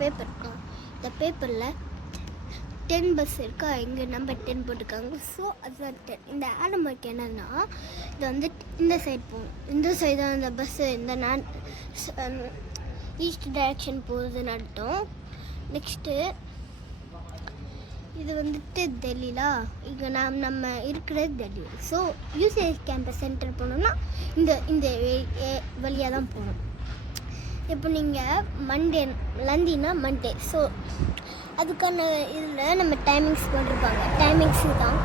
Paper இருக்கா, இந்த பேப்பரில் 10 பஸ் இருக்கா, இங்கே நம்பர் 10 போட்டிருக்காங்க. ஸோ அதுதான் 10. இந்த ஆரோ மார்க் என்னன்னா, இது வந்து இந்த சைடு போகும். இந்த சைடு தான் இந்த பஸ்ஸு இந்த ஈஸ்ட் டைரக்ஷன் போகுதுன்னு அர்த்தம். நெக்ஸ்ட்டு இது வந்துட்டு டெல்லியில் இங்கே நம்ம இருக்கிறது Delhi. So UCS campus centre போனோம்னா இந்த வழியாக தான் போகணும். இப்போ நீங்கள் லண்டினா மண்டே. ஸோ அதுக்கான இதில் நம்ம டைமிங்ஸ் போட்டிருப்பாங்க. டைமிங்ஸு தான்.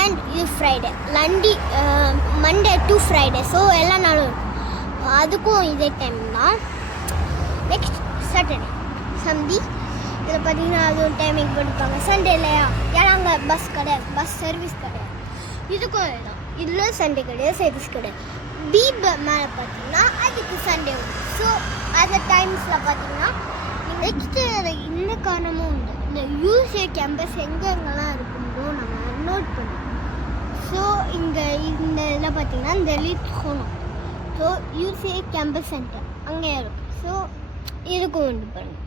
அண்ட் இது Friday, Monday to Friday. So எல்லா நாளும் இருக்கும். அதுக்கும் இதே டைம் தான். நெக்ஸ்ட் சாட்டர்டே சந்தி. இதில் பார்த்தீங்கன்னா அது ஒரு டைமிங் போட்டிருப்பாங்க. சண்டே இல்லையா, ஏன்னா அங்கே பஸ் கிடையாது, பஸ் சர்வீஸ் கிடையாது. இதுக்கும் இதுதான். இதில் சண்டே கிடையாது, சர்வீஸ் கிடையாது. மேலே பார்த்தீங்கன்னா அதுக்கு சண்டே வரும். ஸோ அந்த டைம்ஸில் பார்த்தீங்கன்னா நெக்ஸ்ட்டு இந்த காரணமும் உண்டு. இந்த யூசிஏ கேம்பஸ் எங்கெங்கெல்லாம் இருக்கும்போது நம்ம நோட் பண்ணுவோம். ஸோ இந்த இதில் பார்த்தீங்கன்னா டெல்லி போகணும். ஸோ யூசிஏ கேம்பஸ் சென்டர் அங்கே இருக்கும். ஸோ இதுக்கும் உண்டு பாருங்கள்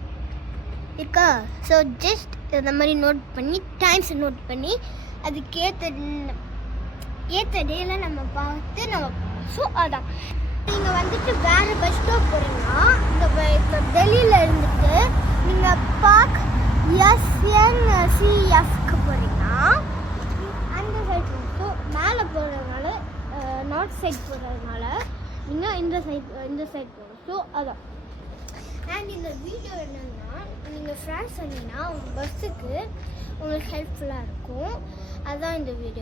இருக்கா. ஸோ ஜஸ்ட் இந்த மாதிரி நோட் பண்ணி டைம்ஸ் நோட் பண்ணி அதுக்கேற்ற டேல நம்ம பார்த்து நம்ம. ஸோ அதான் நீங்கள் வந்துட்டு வேறு பஸ் ஸ்டாப் போகிறீங்கன்னா இப்போ டெல்லியில் இருந்துட்டு நீங்கள் பார்க் SNCFக்கு போகிறீங்கன்னா அந்த சைட் போகும். ஸோ மேலே போகிறதுனால நார்த் சைட் போகிறதுனால நீங்கள் இந்த சைட் போகணும். ஸோ அதான். அண்ட் இந்த வீடியோ என்னென்னா, நீங்கள் ஃப்ரான்ஸ் சொன்னீங்கன்னா உங்கள் பஸ்ஸுக்கு உங்களுக்கு ஹெல்ப்ஃபுல்லாக இருக்கும். அதுதான் இந்த வீடியோ.